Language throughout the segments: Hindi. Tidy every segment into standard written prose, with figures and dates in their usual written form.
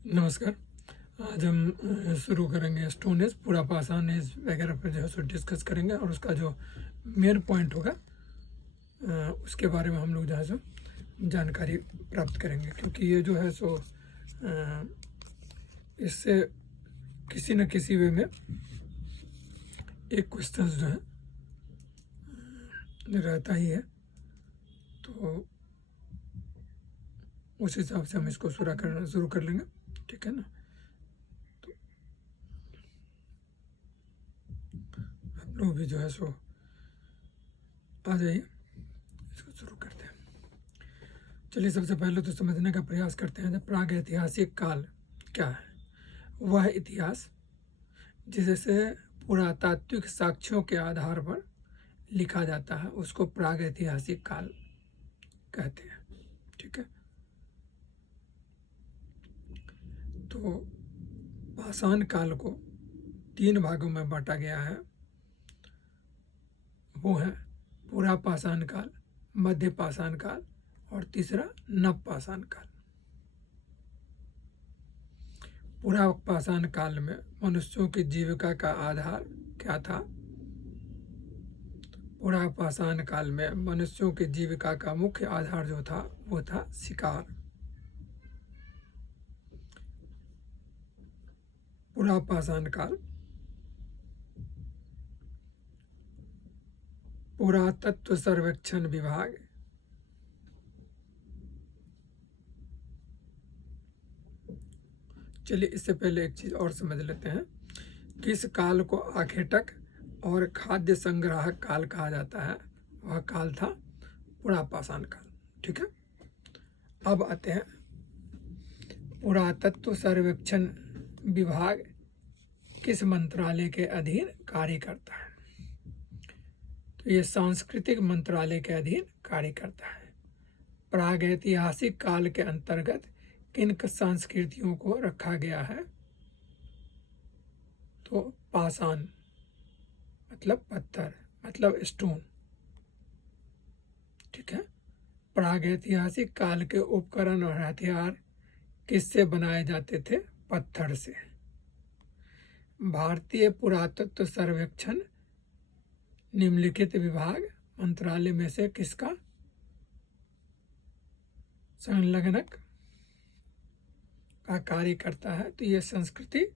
नमस्कार। आज हम शुरू करेंगे स्टोन एज, पूरा पाषाण एज वगैरह पर जो है सो डिस्कस करेंगे और उसका जो मेन पॉइंट होगा उसके बारे में हम लोग जो है सो जानकारी प्राप्त करेंगे, क्योंकि ये जो है सो इससे किसी न किसी वे में एक क्वेश्चन जो है रहता ही है, तो उस हिसाब से हम इसको शुरू कर लेंगे। ठीक है ना, तो आप लोग भी जो है सो आ जाइए, इसको शुरू करते हैं। चलिए, सबसे पहले तो समझने का प्रयास करते हैं प्राग ऐतिहासिक काल क्या है। वह इतिहास जिसे पुरातात्विक साक्ष्यों के आधार पर लिखा जाता है उसको प्राग ऐतिहासिक काल कहते हैं। ठीक है, तो पाषाण काल को 3 भागों में बांटा गया है। वो है पूरा पाषाण काल, मध्य पाषाण काल और तीसरा नव पाषाण काल। पूरा पाषाण काल में मनुष्यों की जीविका का आधार क्या था? पूरा पाषाण काल में मनुष्यों की जीविका का मुख्य आधार जो था वो था शिकार। पूरा पाषाण काल पुरातत्व सर्वेक्षण विभाग चलिए, इससे पहले एक चीज और समझ लेते हैं। किस काल को आखेटक और खाद्य संग्राहक काल कहा जाता है? वह काल था पूरा पाषाण काल। ठीक है, अब आते हैं पुरातत्व सर्वेक्षण विभाग किस मंत्रालय के अधीन कार्य करता है? तो ये सांस्कृतिक मंत्रालय के अधीन कार्य करता है। प्रागैतिहासिक काल के अंतर्गत किन संस्कृतियों को रखा गया है? तो पाषाण मतलब पत्थर, मतलब स्टोन। ठीक है, प्रागैतिहासिक काल के उपकरण और हथियार किससे बनाए जाते थे? पत्थर से। भारतीय पुरातत्व सर्वेक्षण निम्नलिखित विभाग मंत्रालय में से किसका संलग्नक का कार्य करता है? तो यह संस्कृति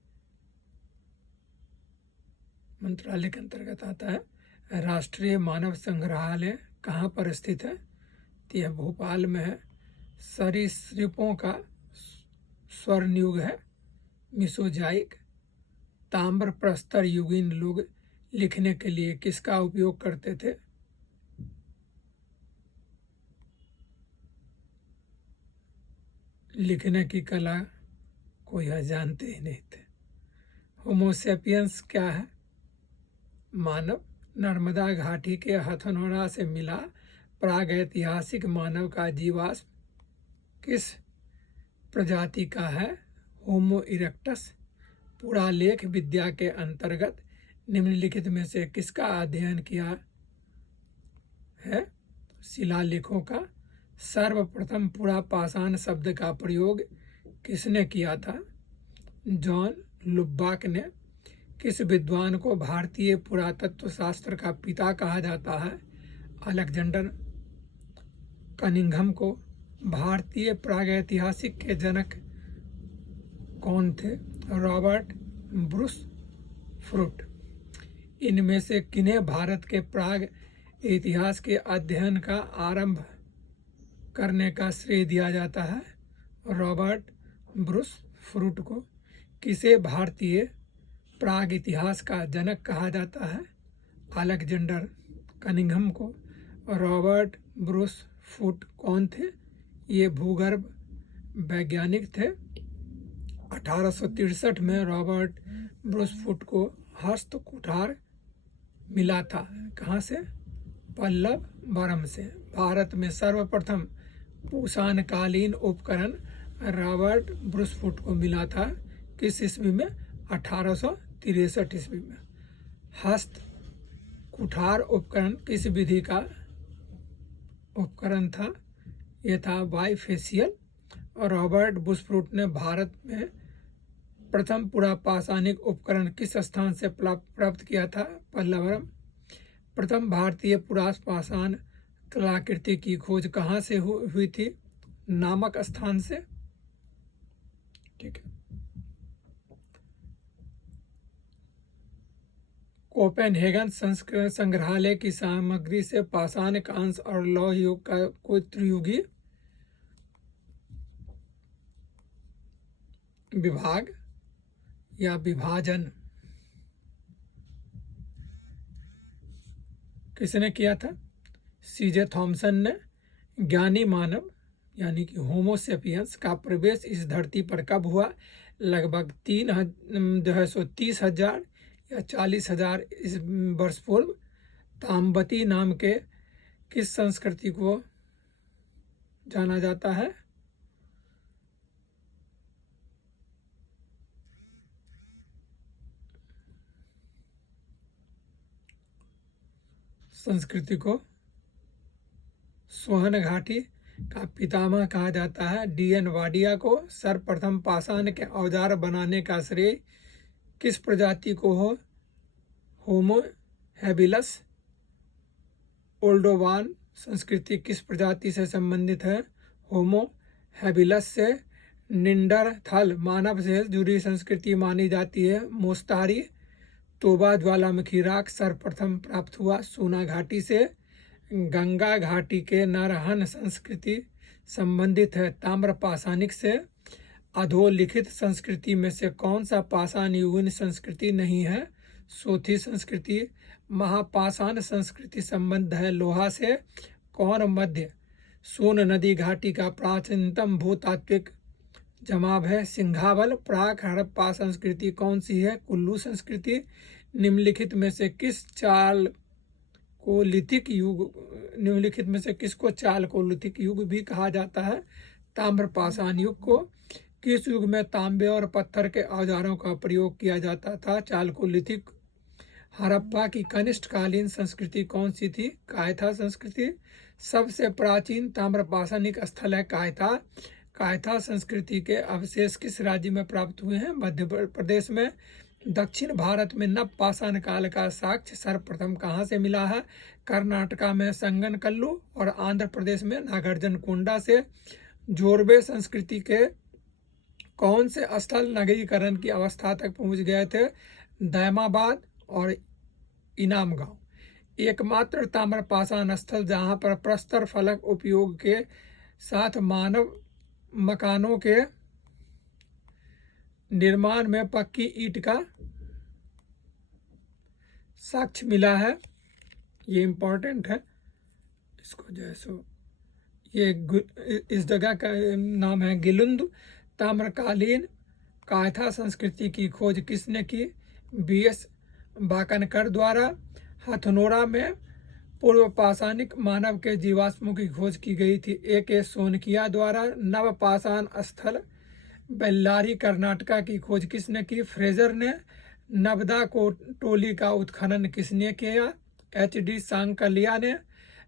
मंत्रालय के अंतर्गत आता है। राष्ट्रीय मानव संग्रहालय कहाँ पर स्थित है? तो यह भोपाल में है। सरीसृपों का स्वर्णयुग है मिसोजाइक। ताम्र प्रस्तर युगीन लोग लिखने के लिए किसका उपयोग करते थे? लिखने की कला को यह जानते ही नहीं थे। होमोसेपियंस क्या है? मानव। नर्मदा घाटी के हथनोरा से मिला प्रागैतिहासिक मानव का जीवाश्म किस प्रजाति का है? होमो इरेक्टस। पुरालेख विद्या के अंतर्गत निम्नलिखित में से किसका अध्ययन किया है? शिलालेखों का। सर्वप्रथम पूरा पाषाण शब्द का प्रयोग किसने किया था? जॉन लुब्बाक ने। किस विद्वान को भारतीय पुरातत्व शास्त्र का पिता कहा जाता है? अलेक्जेंडर कनिंघम को। भारतीय प्रागैतिहासिक के जनक कौन थे? Robert Bruce fruit. इनमें से किन्हें भारत के प्राग इतिहास के अध्ययन का आरंभ करने का श्रेय दिया जाता है? रॉबर्ट ब्रूस फ्रूट को। किसे भारतीय प्राग इतिहास का जनक कहा जाता है? अलेक्जेंडर कनिंघम को। रॉबर्ट ब्रूस फ्रूट कौन थे? ये भूगर्भ वैज्ञानिक थे। 1863 में रॉबर्ट ब्रूस फ्रूट को हस्त कुठार मिला था। कहाँ से? पल्लव बरम से। भारत में सर्वप्रथम पाषाणकालीन उपकरण रॉबर्ट ब्रूस फ्रूट को मिला था किस ईस्वी में? 1863 ईस्वी में। हस्त कुठार उपकरण किस विधि का उपकरण था? यह था बाइफेशियल रॉबर्ट बुशफ्रूट ने भारत में प्रथम पुरापाषाणिक उपकरण किस स्थान से प्राप्त किया था? पल्लवरम। प्रथम भारतीय पुरापाषाण कलाकृति की खोज कहाँ से हुई थी? नामक स्थान से। ठीक है। कोपेनहेगन संग्रहालय की सामग्री से पाषाण कांस्य और लौह युग का कोई त्रियुगी विभाग या विभाजन किसने किया था? सीजे थॉमसन ने। ज्ञानी मानव यानी कि होमोसेपियंस का प्रवेश इस धरती पर कब हुआ? लगभग 30,000 या 40,000 इस वर्ष पूर्व। ताम्बती नाम के किस संस्कृति को जाना जाता है? संस्कृति को सोहन घाटी का पितामह कहा जाता है। डीएन वाडिया को। सर्वप्रथम पाषाण के औजार बनाने का श्रेय किस प्रजाति को हो? होमो हैबिलस। ओल्डोवान संस्कृति किस प्रजाति से संबंधित है? होमो हैबिलस से। निंडरथल मानव से जुड़ी संस्कृति मानी जाती है। मोस्तारी। तोबा ज्वालामुखी राख सर्वप्रथम प्राप्त हुआ सोना घाटी से। गंगा घाटी के नरहन संस्कृति संबंधित है ताम्र पाषाणिक से। अधोलिखित संस्कृति में से कौन सा पाषाण युगीन संस्कृति नहीं है? सोथी संस्कृति। महापाषाण संस्कृति संबंध है लोहा से। कौन मध्य सोन नदी घाटी का प्राचीनतम भूतात्विक जमाव है? सिंघावल। प्राक हड़प्पा संस्कृति कौन सी है? कुल्लू संस्कृति। निम्नलिखित में से किसको चालकोलिथिक युग भी कहा जाता है? ताम्रपाषाण युग को। किस युग में तांबे और पत्थर के औजारों का प्रयोग किया जाता था? चालकोलिथिक। हड़प्पा की कनिष्ठकालीन संस्कृति कौन सी थी? कायथा संस्कृति। सबसे प्राचीन ताम्रपाषाणिक स्थल है कायथा। कायथा संस्कृति के अवशेष किस राज्य में प्राप्त हुए हैं? मध्य प्रदेश में। दक्षिण भारत में नव पाषाण काल का साक्ष्य सर्वप्रथम कहाँ से मिला है? कर्नाटका में संगनकल्लू और आंध्र प्रदेश में नागार्जुनकोंडा से। जोरबे संस्कृति के कौन से स्थल नगरीकरण की अवस्था तक पहुँच गए थे? दैमाबाद और इनाम गांव। एकमात्र ताम्रपाषाण स्थल जहाँ पर प्रस्तर फलक उपयोग के साथ मानव मकानों के निर्माण में पक्की ईंट का साक्ष्य मिला है। ये इम्पोर्टेंट है, इसको जो है सो ये इस जगह का नाम है गिलुंद। ताम्रकालीन कायथा संस्कृति की खोज किसने की? बीएस बाकनकर द्वारा। हथनोरा में पूर्व पाषाणिक मानव के जीवाश्मों की खोज की गई थी ए.के. सोनकिया द्वारा। नव पाषाण स्थल बेल्लारी कर्नाटका की खोज किसने की? फ्रेजर ने। नबदा को टोली का उत्खनन किसने किया? एच.डी. सांकलिया ने।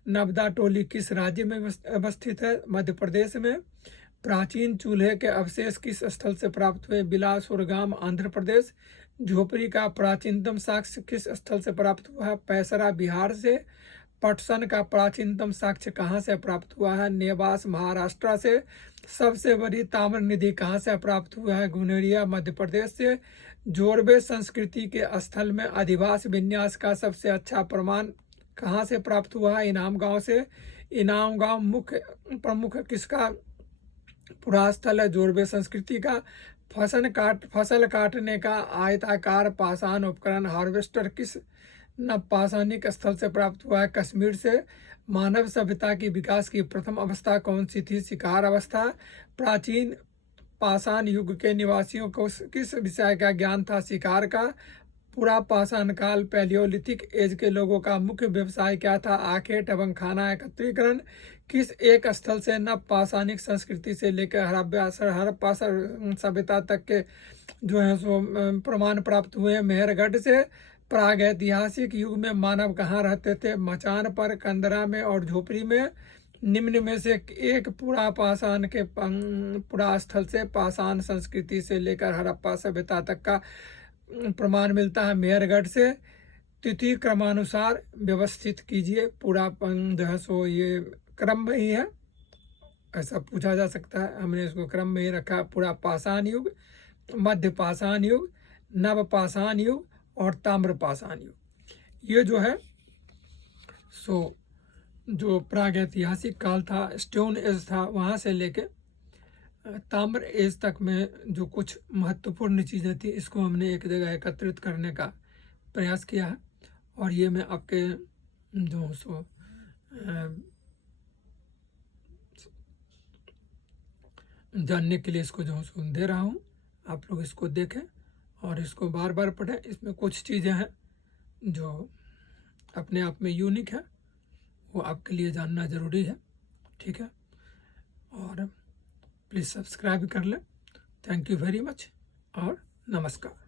नबदा टोली किस राज्य में अवस्थित है? मध्य प्रदेश में। प्राचीन चूल्हे के अवशेष किस स्थल से प्राप्त हुए? बिलासपुर गांव, आंध्र प्रदेश। झोपड़ी का प्राचीनतम साक्ष्य किस स्थल से प्राप्त हुआ है? पैसरा, बिहार से। पटसन का प्राचीनतम साक्ष्य कहाँ से प्राप्त हुआ है? नेवास, महाराष्ट्र से। सबसे बड़ी ताम्र निधि कहाँ से प्राप्त हुआ है? गुनेरिया, मध्य प्रदेश से। जोरबे संस्कृति के स्थल में अधिवास विन्यास का सबसे अच्छा प्रमाण कहाँ से प्राप्त हुआ है? इनाम गांव से। इनाम गांव मुख्य प्रमुख किसका पुरास्थल है? जोरबे संस्कृति का। फसल काटने का आयताकार पाषाण उपकरण हार्वेस्टर किस नवपाषाणिक स्थल से प्राप्त हुआ है? कश्मीर से। मानव सभ्यता की विकास की प्रथम अवस्था कौन सी थी? शिकार अवस्था। प्राचीन पाषाण युग के निवासियों को किस विषय का ज्ञान था? शिकार का। पूरा पाषाण काल पैलियोलिथिक एज के लोगों का मुख्य व्यवसाय क्या था? आखेट एवं खाना एकत्रीकरण। किस एक स्थल से नव पाषाणिक संस्कृति से लेकर हड़प्पा सभ्यता तक के जो है सो प्रमाण प्राप्त हुए हैं? मेहरगढ़ से। प्रागैतिहासिक युग में मानव कहाँ रहते थे? मचान पर, कंदरा में और झोपड़ी में। निम्न में से एक पुरा पाषाण के पुरा स्थल से पाषाण संस्कृति से लेकर हड़प्पा सभ्यता तक का प्रमाण मिलता है मेहरगढ़ से। तिथि क्रमानुसार व्यवस्थित कीजिए। पूरा जो है सो ये क्रम में ही है, ऐसा पूछा जा सकता है, हमने इसको क्रम में ही रखा। पूरा पाषाण युग, मध्य पाषाण युग, नव पाषाण युग और ताम्र पाषाण युग। ये जो है सो जो प्रागैतिहासिक काल था, स्टोन एज था, वहाँ से लेके ताम्र एज तक में जो कुछ महत्वपूर्ण चीज़ें थी, इसको हमने एक जगह एकत्रित करने का प्रयास किया है। और ये मैं आपके जो सो जानने के लिए इसको जो सो दे रहा हूँ। आप लोग इसको देखें और इसको बार बार पढ़ें। इसमें कुछ चीज़ें हैं जो अपने आप में यूनिक है, वो आपके लिए जानना ज़रूरी है, ठीक है। और प्लीज़ सब्सक्राइब कर लें। थैंक यू वेरी मच और नमस्कार।